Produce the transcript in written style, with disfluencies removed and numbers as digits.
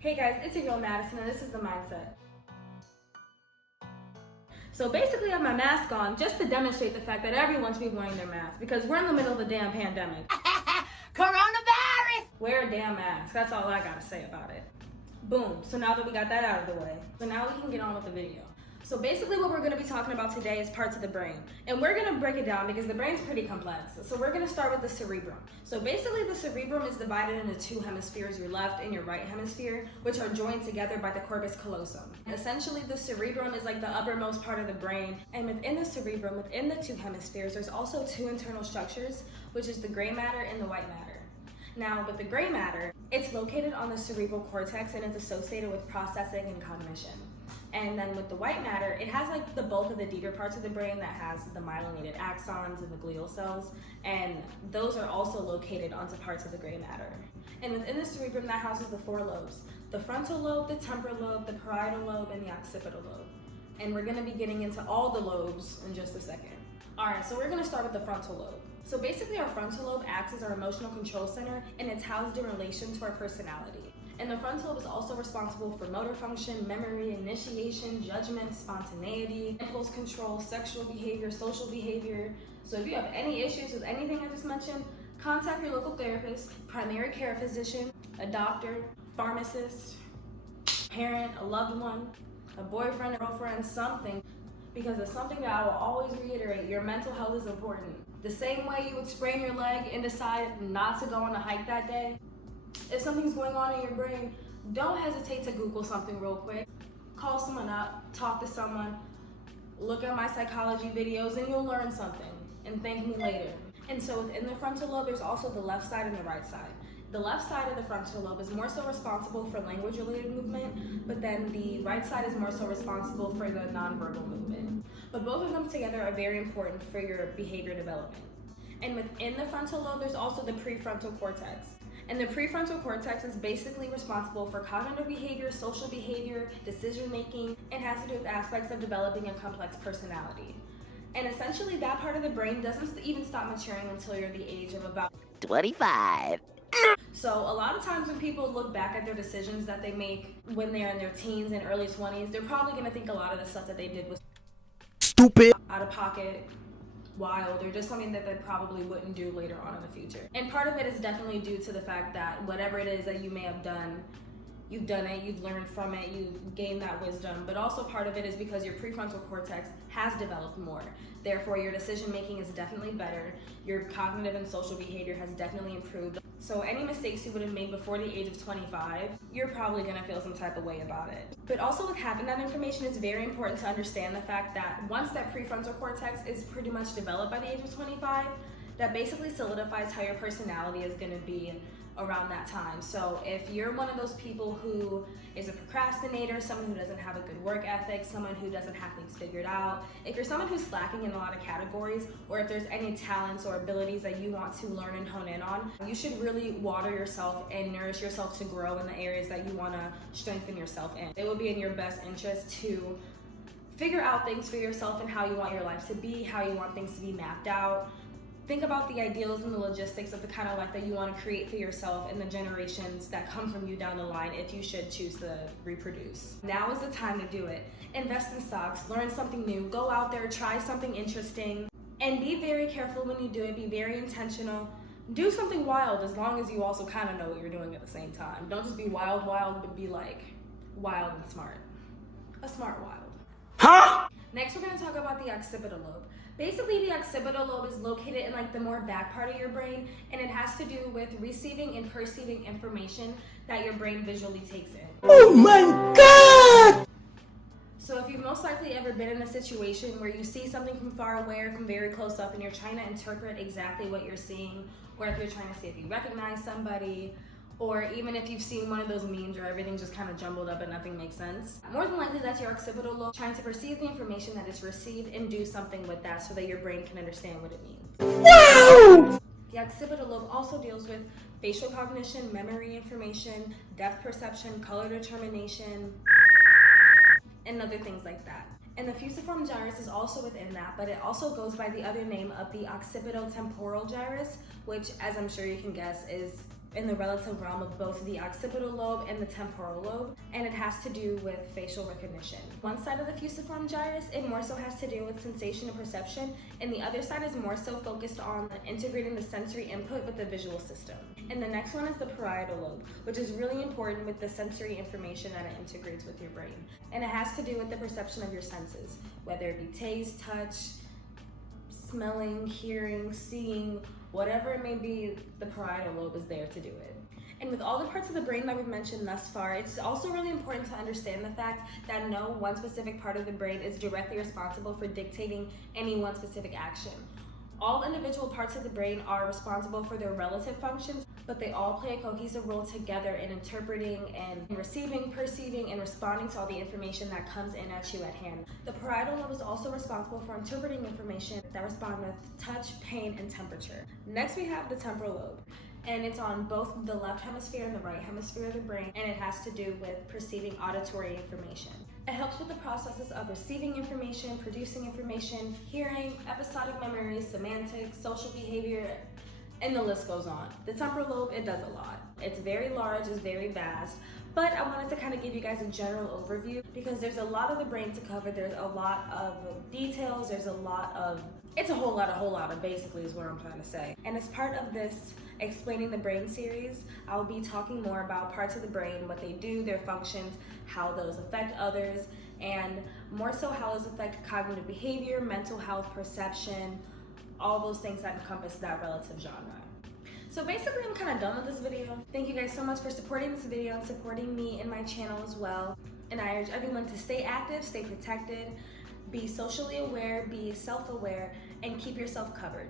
Hey guys, it's your girl Madison and this is The Mindset. So basically I have my mask on just to demonstrate the fact that everyone should be wearing their mask because we're in the middle of a damn pandemic. Coronavirus! Wear a damn mask. That's all I gotta say about it. Boom. So now that we got that out of the way, so now we can get on with the video. So basically what we're going to be talking about today is parts of the brain. And we're going to break it down because the brain's pretty complex. So we're going to start with the cerebrum. So basically the cerebrum is divided into two hemispheres, your left and your right hemisphere, which are joined together by the corpus callosum. Essentially the cerebrum is like the uppermost part of the brain. And within the cerebrum, within the two hemispheres, there's also two internal structures, which is the gray matter and the white matter. Now with the gray matter, it's located on the cerebral cortex and it's associated with processing and cognition. And then with the white matter, it has like the bulk of the deeper parts of the brain that has the myelinated axons and the glial cells, and those are also located onto parts of the gray matter. And within the cerebrum, that houses the four lobes: the frontal lobe, the temporal lobe, the parietal lobe, and the occipital lobe. And we're gonna be getting into all the lobes in just a second. All right, so we're gonna start with the frontal lobe. So basically our frontal lobe acts as our emotional control center, and it's housed in relation to our personality. And the frontal lobe is also responsible for motor function, memory, initiation, judgment, spontaneity, impulse control, sexual behavior, social behavior. So if you have any issues with anything I just mentioned, contact your local therapist, primary care physician, a doctor, pharmacist, parent, a loved one, a boyfriend, a girlfriend, something. Because it's something that I will always reiterate, your mental health is important. The same way you would sprain your leg and decide not to go on a hike that day, if something's going on in your brain, don't hesitate to Google something real quick. Call someone up, talk to someone, look at my psychology videos, and you'll learn something, and thank me later. And so within the frontal lobe, there's also the left side and the right side. The left side of the frontal lobe is more so responsible for language-related movement, but then the right side is more so responsible for the nonverbal movement. But both of them together are very important for your behavior development. And within the frontal lobe, there's also the prefrontal cortex. And the prefrontal cortex is basically responsible for cognitive behavior, social behavior, decision-making, and has to do with aspects of developing a complex personality. And essentially that part of the brain doesn't even stop maturing until you're the age of about 25. So a lot of times when people look back at their decisions that they make when they're in their teens and early 20s, they're probably gonna think a lot of the stuff that they did was stupid, out of pocket, wild, or just something that they probably wouldn't do later on in the future. And part of it is definitely due to the fact that whatever it is that you may have done, you've done it, you've learned from it, you've gained that wisdom, but also part of it is because your prefrontal cortex has developed more. Therefore, your decision making is definitely better. Your cognitive and social behavior has definitely improved. So any mistakes you would have made before the age of 25, you're probably gonna feel some type of way about it. But also with having that information, it's very important to understand the fact that once that prefrontal cortex is pretty much developed by the age of 25, that basically solidifies how your personality is gonna be around that time. So if you're one of those people who is a procrastinator, someone who doesn't have a good work ethic, someone who doesn't have things figured out, if you're someone who's lacking in a lot of categories, or if there's any talents or abilities that you want to learn and hone in on, you should really water yourself and nourish yourself to grow in the areas that you want to strengthen yourself in. It will be in your best interest to figure out things for yourself and how you want your life to be, how you want things to be mapped out. Think about the ideals and the logistics of the kind of life that you want to create for yourself and the generations that come from you down the line if you should choose to reproduce. Now is the time to do it. Invest in stocks, learn something new, go out there, try something interesting, and be very careful when you do it, be very intentional. Do something wild as long as you also kind of know what you're doing at the same time. Don't just be wild, but be like wild and smart. A smart wild. huh? Next, we're going to talk about the occipital lobe. Basically, the occipital lobe is located in like the more back part of your brain, and it has to do with receiving and perceiving information that your brain visually takes in. Oh my god! So if you've most likely ever been in a situation where you see something from far away or from very close up and you're trying to interpret exactly what you're seeing, or if you're trying to see if you recognize somebody, or even if you've seen one of those memes where everything's just kind of jumbled up and nothing makes sense, more than likely that's your occipital lobe trying to perceive the information that is received and do something with that so that your brain can understand what it means. Wow! The occipital lobe also deals with facial cognition, memory information, depth perception, color determination, and other things like that. And the fusiform gyrus is also within that, but it also goes by the other name of the occipital temporal gyrus, which, as I'm sure you can guess, is in the relative realm of both the occipital lobe and the temporal lobe, and it has to do with facial recognition. One side of the fusiform gyrus, it more so has to do with sensation and perception, and the other side is more so focused on integrating the sensory input with the visual system. And the next one is the parietal lobe, which is really important with the sensory information that it integrates with your brain. And it has to do with the perception of your senses, whether it be taste, touch, smelling, hearing, seeing, whatever it may be, the parietal lobe is there to do it. And with all the parts of the brain that we've mentioned thus far, it's also really important to understand the fact that no one specific part of the brain is directly responsible for dictating any one specific action. All individual parts of the brain are responsible for their relative functions, but they all play a cohesive role together in interpreting and receiving, perceiving, and responding to all the information that comes in at you at hand. The parietal lobe is also responsible for interpreting information that respond with touch, pain, and temperature. Next, we have the temporal lobe, and it's on both the left hemisphere and the right hemisphere of the brain, and it has to do with perceiving auditory information. It helps with the processes of receiving information, producing information, hearing, episodic memory, semantics, social behavior, and the list goes on. The temporal lobe, it does a lot. It's very large, it's very vast, but I wanted to kind of give you guys a general overview because there's a lot of the brain to cover. There's a lot of details, there's a lot of, it's a whole lot of basically is what I'm trying to say. And as part of this Explaining the Brain series, I'll be talking more about parts of the brain, what they do, their functions, how those affect others, and more so how those affect cognitive behavior, mental health, perception, all those things that encompass that relative genre. So basically, I'm kind of done with this video. Thank you guys so much for supporting this video and supporting me and my channel as well. And I urge everyone to stay active, stay protected, be socially aware, be self-aware, and keep yourself covered.